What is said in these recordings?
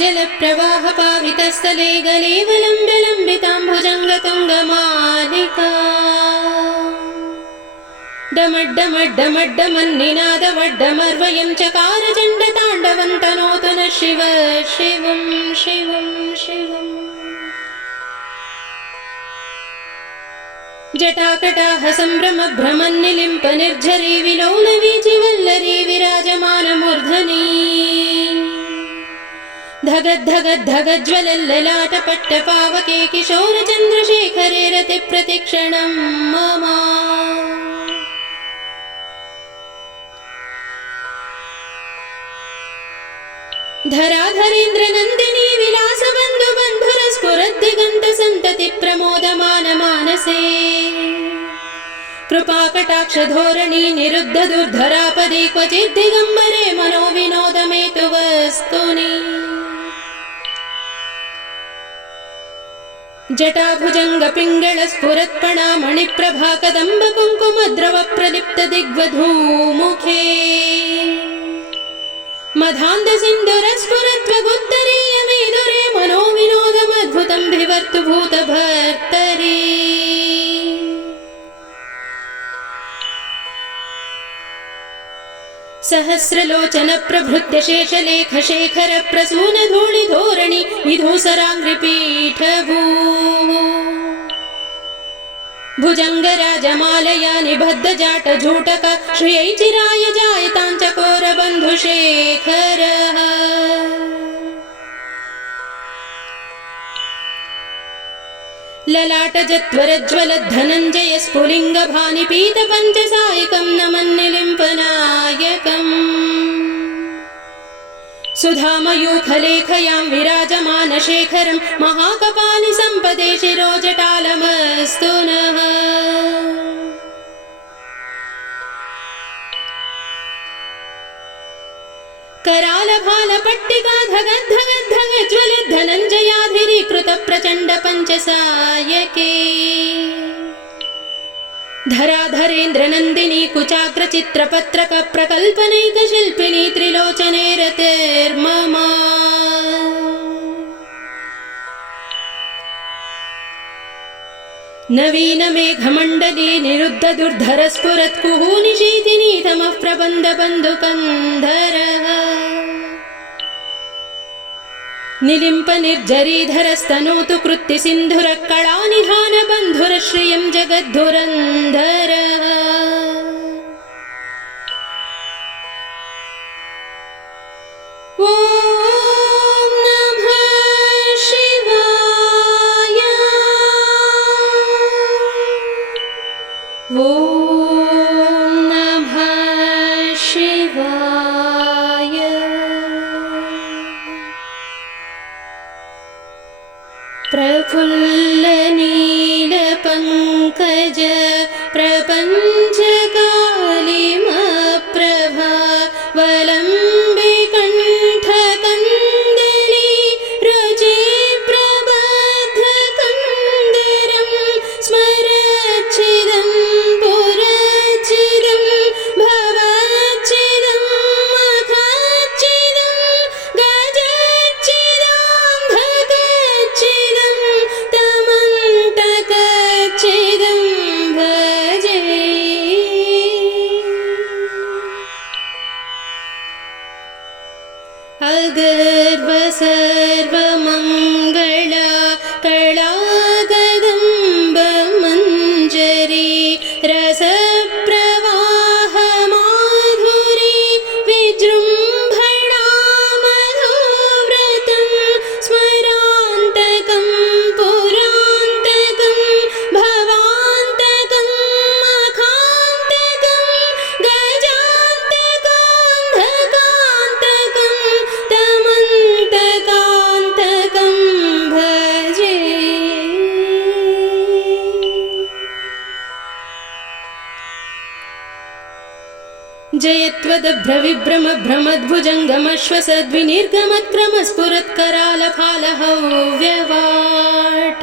जलप्रवाहपावितस्थले गलेवलम्ब्यलम्बिताम्भुजङ्गतुङ्गमालिका डमड्डमड्डमड्डमन्निनादवड्डमर्वयं चकार चण्डताण्डवन्तनोतु न शिव शिवं शिवं शिवम् जटाकटाह सम्भ्रमभ्रमन्निलिम्प निर्झरी विलोलवीचिवल्लरी विराजमानमूर्धनी धगद्धगद्धगज्ज्वलल्ललाटपट्टपावके किशोरचन्द्रशेखरे रतिप्रतिक्षणं मम धराधरेन्द्रनन्दिनी विलासबन्धुबन्धुरस्फुरद्दिगन्तसन्तति प्रमोदमानमानसे कृपाकटाक्षधोरणी निरुद्धदुर्धरापदे क्वचिद्दिगम्बरे मनोविनोदमेतु वस्तुनि जटाभुजङ्गपिङ्गळस्फुरत्पणामणिप्रभाकदम्बकुङ्कुमद्रवप्रलिप्तदिग्वधूमुखे मधान्धसिन्धुरस्फुरत्वगुत्तरीयमेदुरे मनोविनोदमद्भुतं विवर्तु भूतभर्तरी सहस्रलोचनप्रभृत्य शेषलेखशेखरप्रसूनधूलिधोरणि विधूसराङ्घ्रिपीठभू भुजङ्गराजमालया निबद्धजाटझूटक श्रियै चिराय जायताञ्चकोरबन्धुशेखरः ललाटजत्वरज्ज्वलद्धनञ्जय स्फुलिङ्गभानिपीतपञ्चसायिकं नमन्निलिम्पनायकम् सुधामयूखलेखयां विराजमानशेखरं महाकपालि सम्पदे शिरोजटालमस्तु नः करालभालपट्टिका धगद्धगद्धगज्ज्वलिद्धनञ्जयाधिरीकृतप्रचण्डपञ्चसायके धराधरेन्द्रनन्दिनी कुचाग्रचित्रपत्रकप्रकल्पनैकशिल्पिनी त्रिलोचने रतिर्मम नवीनमेघमण्डली निरुद्धदुर्धरस्फुरत्कुहूनिशीतिनीतमः प्रबन्धबन्धुकन्धरः निलिम्पनिर्झरीधरस्तनोतु कृत्तिसिन्धुरकळानिधानबन्धुरश्रियं जगद्धुरन्धरः ॐ नमः शिवाय ॐ नमः शिवाय प्रफुल्लनीलपङ्कज प्रपञ्चकालिमप्रभा वलम्बिकण्ठकन्दली रुचि प्रबद्धकन्दरं स्मरच्छिदं पुरच्छिदं भवच्छिदं मखच्छिदं गजच्छिदान्धकच्छिदं तमन्तकच्छिदं भजे अगर्व सर्वमङ्गल कलागदम्ब मञ्जरी रसप्रवाह माधुरी विजृम्भणा मधुव्रतं स्मरान्तकं पुरान्तकं भवान्तकं मखान्तकं गजान्तकान्धकान्तकं तमन्तकान्तकं भजे जयत्वदभ्रविभ्रमभ्रमद्भुजङ्गमश्वसद्विनिर्गमत्क्रमस्फुरत्करालफालहव्यवाट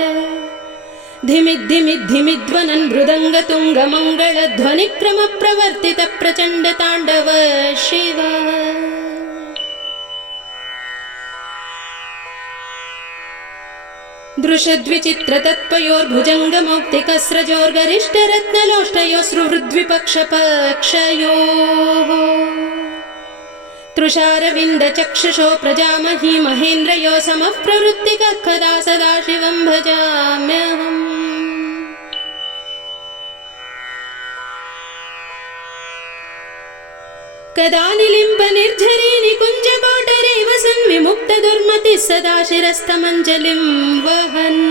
धिमिद्धिमिद्धिमिद्वनन् मृदङ्गतुङ्गमङ्गलध्वनिक्रमप्रवर्तितप्रचण्डताण्डव शिव दृशद्विचित्रतत्पयोर्भुजङ्गमौक्तिकस्रजोर्गरिष्ठरत्नलोष्टयोः तृषारविन्दचक्षुषो प्रजामही महेन्द्रयो समः प्रवृत्तिकः कदा सदाशिवं भजाम्यहम् कदा निलिम्पनिर्झरी निकुञ्जकोटरे वसन् विमुक्तदुर्मतिः सदा शिरस्तमञ्जलिं वहन्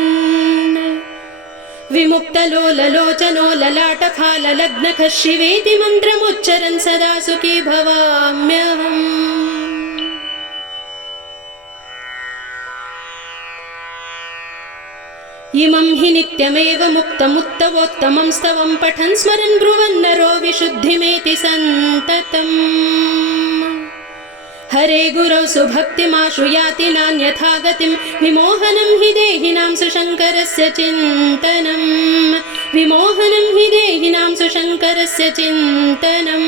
विमुक्तलोललोचनो ललाटफाललग्नखः शिवेति मन्त्रमुच्चरन् सदा सुखी भवाम्यहम् इमं हि नित्यमेव मुक्तमुत्तमोत्तमं स्तवं पठन् स्मरन् ब्रुवन् नरो विशुद्धिमेति सन्ततम् हरे गुरौ सुभक्तिमाशु याति नान्यथा गतिं विमोहनं हि देहिनां सुशङ्करस्य चिन्तनं विमोहनं हि देहिनां सुशङ्करस्य चिन्तनं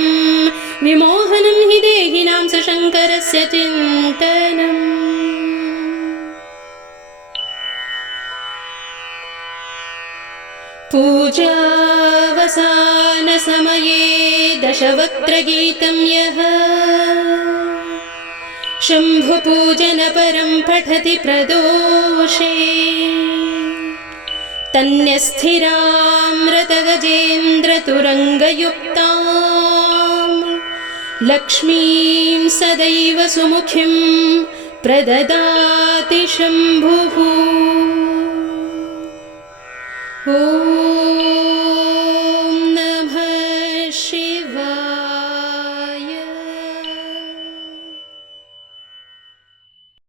विमोहनं हि देहिनां सुशङ्करस्य चिन्तनम् पूजावसानसमये दशवक्त्रगीतं यः शम्भुपूजनपरं पठति प्रदोषे तन्यस्थिरामृतगजेन्द्रतुरङ्गयुक्तां लक्ष्मीं सदैव सुमुखीं प्रददाति शम्भुः।